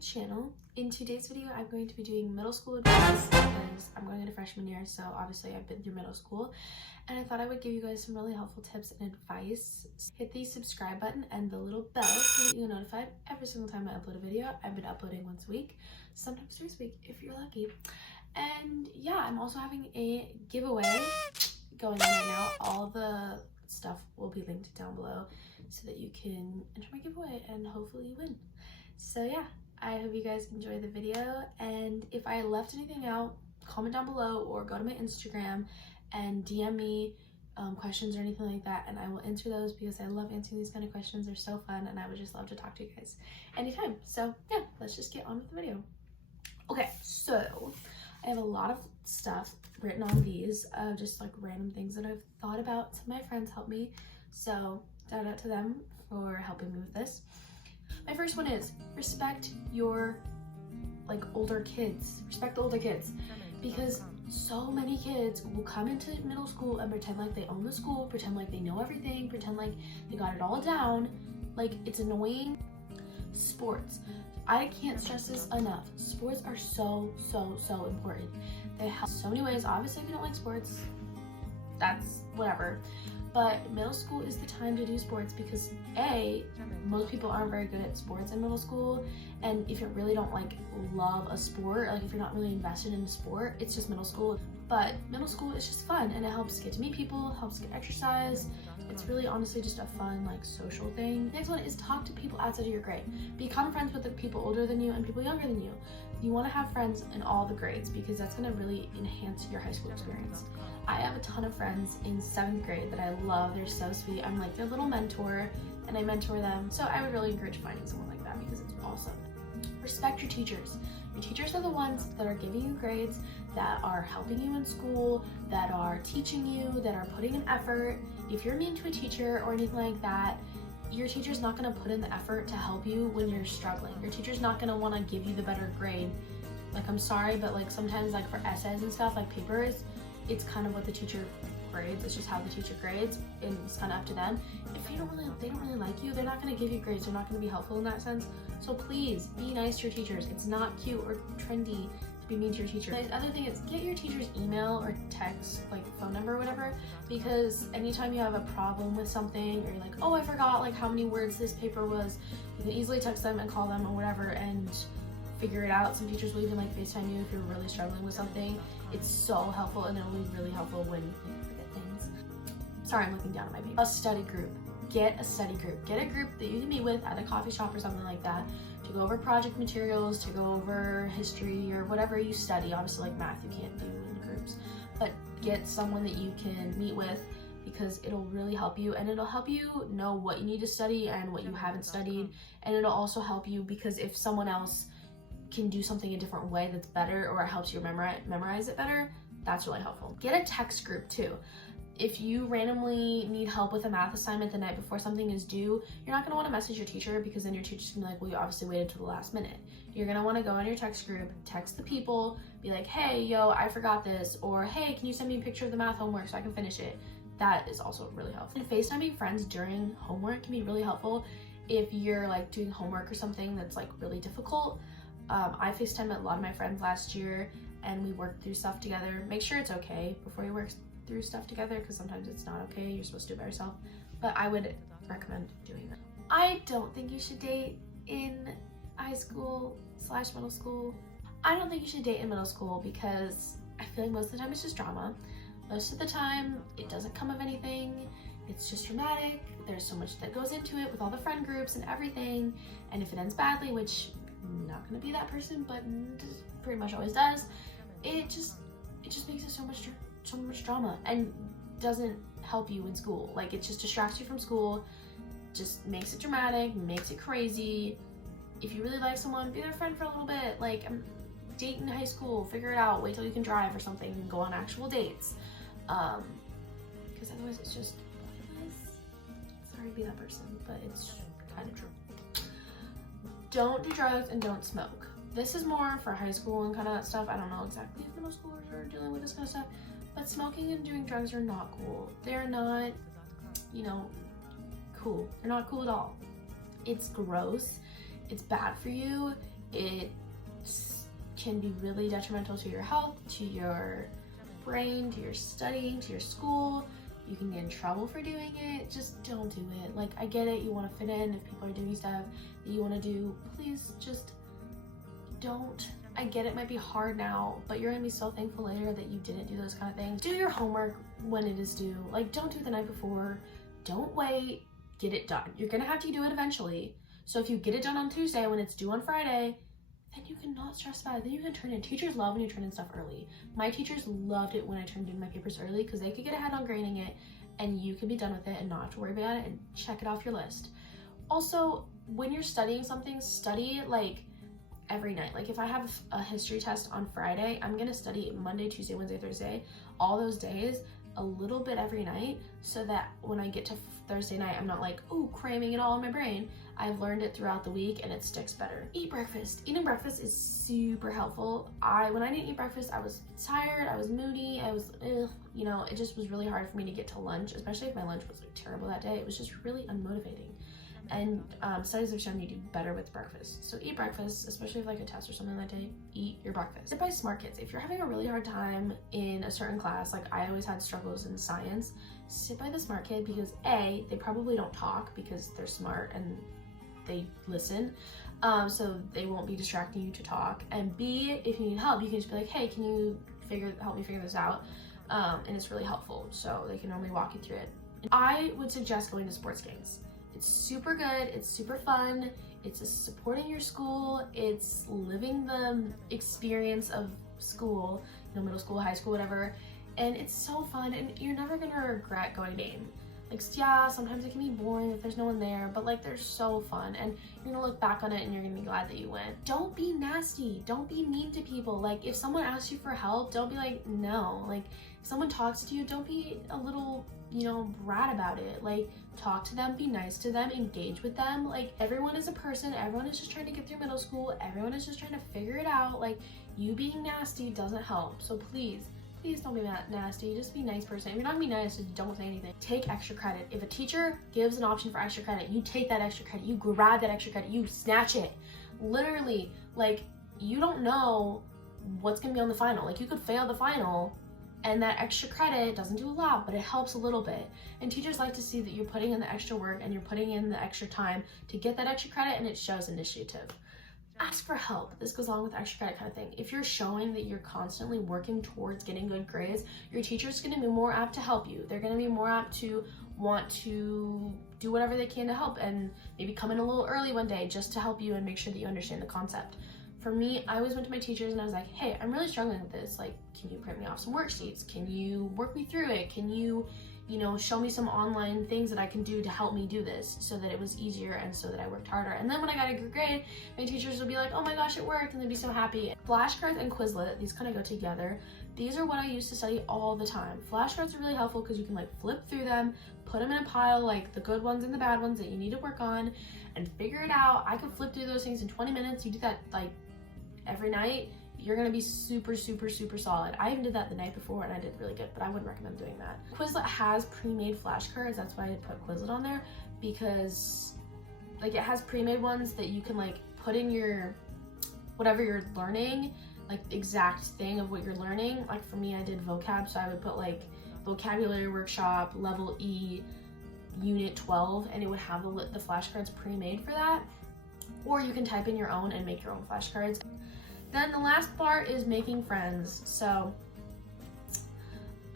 channel. In today's video, I'm going to be doing middle school advice because I'm going into freshman year, so obviously I've been through middle school, and I thought I would give you guys some really helpful tips and advice. Hit the subscribe button and the little bell so that you get notified every single time I upload a video. I've been uploading once a week, sometimes twice a week if you're lucky. And yeah, I'm also having a giveaway going on right now. All the stuff will be linked down below so that you can enter my giveaway and hopefully you win. So yeah, I hope you guys enjoy the video, and if I left anything out, comment down below or go to my Instagram and DM me questions or anything like that, and I will answer those because I love answering these kind of questions. They're so fun and I would just love to talk to you guys anytime. So yeah, let's just get on with the video. Okay, so I have a lot of stuff written on these, just like random things that I've thought about. Some of my friends helped me, so shout out to them for helping me with this. My first one is respect your older kids. Respect the older kids, because so many kids will come into middle school and pretend like they own the school, pretend like they know everything, pretend like they got it all down. Like, it's annoying. Sports. I can't stress this enough. Sports are so important. They help so many ways. Obviously, if you don't like sports, that's whatever. But middle school is the time to do sports because A, most people aren't very good at sports in middle school, and if you really don't love a sport, if you're not really invested in a sport, it's just middle school. But middle school is just fun, and it helps get to meet people, helps get exercise. It's really honestly just a fun social thing. Next one is talk to people outside of your grade. Become friends with the people older than you and people younger than you. You want to have friends in all the grades because that's going to really enhance your high school experience. I have a ton of friends in 7th grade that I love. They're so sweet. I'm like their little mentor and I mentor them. So I would really encourage finding someone like that because it's awesome. Respect your teachers. Your teachers are the ones that are giving you grades, that are helping you in school, that are teaching you, that are putting in effort. If you're mean to a teacher or anything like that, your teacher's not going to put in the effort to help you when you're struggling. Your teacher's not going to want to give you the better grade. I'm sorry, but sometimes for essays and stuff, papers, it's kind of what the teacher grades. It's just how the teacher grades, and it's kind of up to them. If they don't really like you, they're not going to give you grades. They're not going to be helpful in that sense. So please be nice to your teachers. It's not cute or trendy to be mean to your teacher. The other thing is get your teacher's email or text, phone number or whatever, because anytime you have a problem with something or you're like, oh, I forgot how many words this paper was, you can easily text them and call them or whatever and figure it out. Some teachers will even FaceTime you if you're really struggling with something. It's so helpful, and it'll be really helpful when you forget things. Sorry, I'm looking down at my paper. A study group. Get a study group. Get a group that you can meet with at a coffee shop or something like that to go over project materials, to go over history or whatever you study. Obviously, math you can't do in groups, but get someone that you can meet with because it'll really help you, and it'll help you know what you need to study and what you haven't studied, and it'll also help you because if someone else can do something a different way that's better, or it helps you memorize it better, that's really helpful. Get a text group too. If you randomly need help with a math assignment the night before something is due, you're not going to want to message your teacher because then your teacher's going to be like, well, you obviously waited till the last minute. You're going to want to go on your text group, text the people, be like, hey, yo, I forgot this, or hey, can you send me a picture of the math homework so I can finish it? That is also really helpful. And FaceTiming friends during homework can be really helpful if you're doing homework or something that's really difficult. I FaceTimed a lot of my friends last year and we worked through stuff together. Make sure it's okay before you work through stuff together because sometimes it's not okay. You're supposed to do it by yourself, but I would recommend doing that. I don't think you should date in high school / middle school. I don't think you should date in middle school because I feel like most of the time it's just drama. Most of the time it doesn't come of anything. It's just dramatic. There's so much that goes into it with all the friend groups and everything, and if it ends badly, which I'm not gonna be that person, but pretty much always does, it just makes it so much drama and doesn't help you in school. It just distracts you from school, just makes it dramatic, makes it crazy. If you really like someone, be their friend for a little bit. Date in high school, figure it out, wait till you can drive or something and go on actual dates, because otherwise it's just pointless. Sorry to be that person, but it's kind of true. Don't do drugs and don't smoke. This is more for high school and kind of that stuff. I don't know exactly if middle schoolers are dealing with this kind of stuff, but smoking and doing drugs are not cool. They're not, cool. They're not cool at all. It's gross. It's bad for you. It can be really detrimental to your health, to your brain, to your studying, to your school. You can get in trouble for doing it. Just don't do it. Like, I get it, you want to fit in. If people are doing stuff that you want to do, please just don't. I get it might be hard now, but you're gonna be so thankful later that you didn't do those kind of things. Do your homework when it is due. Like, don't do it the night before. Don't wait. Get it done. You're gonna have to do it eventually. So if you get it done on Tuesday when it's due on Friday, then you can not stress about it. Then you can turn in. Teachers love when you turn in stuff early. My teachers loved it when I turned in my papers early because they could get ahead on grading it and you can be done with it and not have to worry about it and check it off your list. Also, when you're studying something, study like every night. Like, if I have a history test on Friday, I'm gonna study Monday, Tuesday, Wednesday, Thursday, all those days, a little bit every night, so that when I get to Thursday night, I'm not like, ooh, cramming it all in my brain. I've learned it throughout the week and it sticks better. Eat breakfast. Eating breakfast is super helpful. When I didn't eat breakfast, I was tired, I was moody, I was, you know, it just was really hard for me to get to lunch, especially if my lunch was like terrible that day. It was just really unmotivating. And studies have shown you do better with breakfast. So eat breakfast, especially if like a test or something that day, eat your breakfast. Sit by smart kids. If you're having a really hard time in a certain class, like I always had struggles in science, sit by the smart kid because A, they probably don't talk because they're smart and they listen. So they won't be distracting you to talk. And B, if you need help, you can just be like, hey, can you help me figure this out? And it's really helpful. So they can normally walk you through it. I would suggest going to sports games. It's super good, it's super fun, it's supporting your school, it's living the experience of school, you know, middle school, high school, whatever, and it's so fun, and you're never gonna regret going to game. Like, yeah, sometimes it can be boring if there's no one there, but like, they're so fun, and you're gonna look back on it and you're gonna be glad that you went. Don't be nasty, don't be mean to people. Like, if someone asks you for help, don't be like, no. Like, if someone talks to you, don't be a little, you know, brat about it. Like, talk to them, be nice to them, engage with them. Like, everyone is a person, everyone is just trying to get through middle school, everyone is just trying to figure it out. Like, you being nasty doesn't help. So please don't be nasty, just be a nice person. If you're not gonna be nice, just don't say anything. Take extra credit. If a teacher gives an option for extra credit, you take that extra credit, you grab that extra credit, you snatch it. Literally, like, you don't know what's gonna be on the final. Like, you could fail the final, and that extra credit doesn't do a lot, but it helps a little bit. And teachers like to see that you're putting in the extra work and you're putting in the extra time to get that extra credit, and it shows initiative. Ask for help. This goes along with extra credit kind of thing. If you're showing that you're constantly working towards getting good grades, your teacher's gonna be more apt to help you. They're gonna be more apt to want to do whatever they can to help, and maybe come in a little early one day just to help you and make sure that you understand the concept. For me, I always went to my teachers and I was like, hey, I'm really struggling with this. Like, can you print me off some worksheets? Can you work me through it? Can you know, show me some online things that I can do to help me do this, so that it was easier and so that I worked harder. And then when I got a good grade, my teachers would be like, oh my gosh, it worked, and they'd be so happy. Flashcards and Quizlet, these kind of go together. These are what I used to study all the time. Flashcards are really helpful because you can like flip through them, put them in a pile, like the good ones and the bad ones that you need to work on, and figure it out. I could flip through those things in 20 minutes. You do that like every night, you're gonna be super solid. I even did that the night before and I did really good, but I wouldn't recommend doing that. Quizlet has pre-made flashcards. That's why I put Quizlet on there, because like it has pre-made ones that you can like put in your whatever you're learning, like the exact thing of what you're learning. Like for me, I did vocab, so I would put like vocabulary workshop, level E, unit 12, and it would have the flashcards pre-made for that. Or you can type in your own and make your own flashcards. Then the last part is making friends. So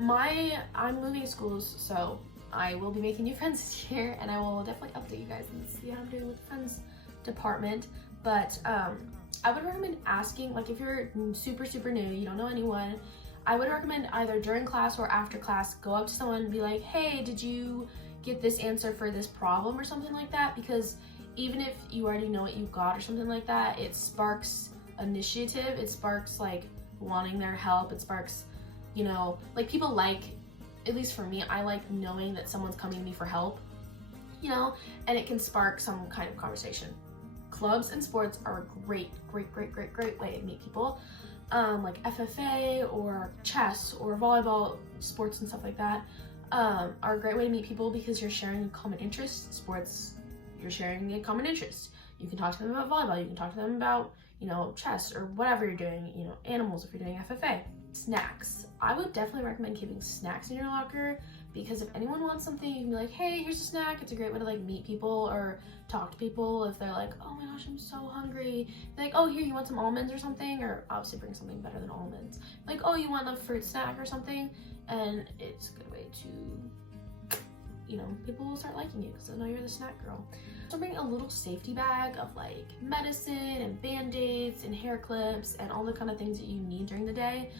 I'm moving schools, so I will be making new friends this year, and I will definitely update you guys and see how I'm doing with the friends department. But I would recommend asking, like if you're super new, you don't know anyone, I would recommend either during class or after class, go up to someone and be like, hey, did you get this answer for this problem or something like that? Because even if you already know what you got or something like that, it sparks initiative, it sparks like wanting their help, it sparks, you know, like people like, at least for me, I like knowing that someone's coming to me for help, you know, and it can spark some kind of conversation. Clubs and sports are a great way to meet people, like FFA or chess or volleyball sports and stuff like that are a great way to meet people because you're sharing a common interest. Sports, you're sharing a common interest. You can talk to them about volleyball, you can talk to them about, you know, chess or whatever you're doing, you know, animals if you're doing FFA. Snacks. I would definitely recommend keeping snacks in your locker, because if anyone wants something, you can be like, hey, here's a snack. It's a great way to like meet people or talk to people if they're like, oh my gosh, I'm so hungry. They're like, oh, here, you want some almonds or something? Or obviously bring something better than almonds. Like, oh, you want a fruit snack or something? And it's a good way to, you know, people will start liking you because they'll know you're the snack girl. So bring a little safety bag of like medicine and band-aids and hair clips and all the kind of things that you need during the day.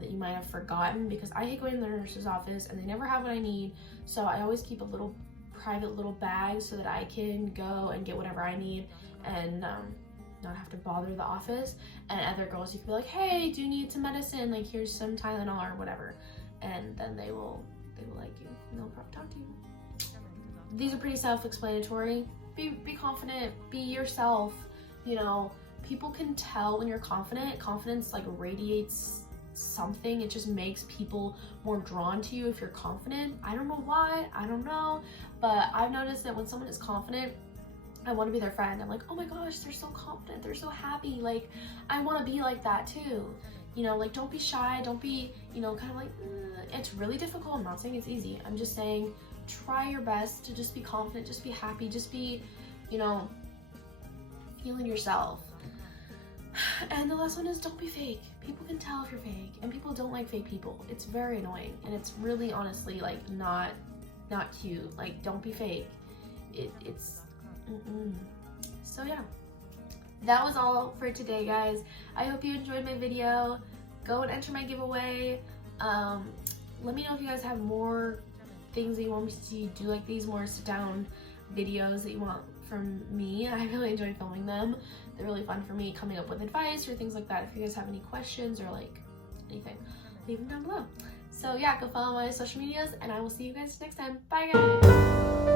That you might have forgotten, because I hate going to the nurse's office and they never have what I need, so I always keep a little private little bag so that I can go and get whatever I need and not have to bother the office. And other girls, you can be like, hey, do you need some medicine? Like, here's some Tylenol or whatever, and then they will like you and they'll probably talk to you. These are pretty self-explanatory. Be confident, be yourself. You know, people can tell when you're confident. Confidence like radiates something. It just makes people more drawn to you if you're confident. I don't know why, I don't know, but I've noticed that when someone is confident, I want to be their friend. I'm like, oh my gosh, they're so confident, they're so happy, like I want to be like that too. You know, like, don't be shy, don't be, you know, kind of like, it's really difficult. I'm not saying it's easy, I'm just saying try your best to just be confident, just be happy, just be, you know, feeling yourself. And the last one is, don't be fake. People can tell if you're fake, and people don't like fake people. It's very annoying, and it's really honestly like not cute. Like, don't be fake. It's So yeah, that was all for today, guys. I hope you enjoyed my video. Go and enter my giveaway. Let me know if you guys have more things that you want me to do like these, more sit down videos that you want from me. I really enjoy filming them. They're really fun for me, coming up with advice or things like that. If you guys have any questions or like anything, leave them down below. So yeah, go follow my social medias, and I will see you guys next time. Bye guys!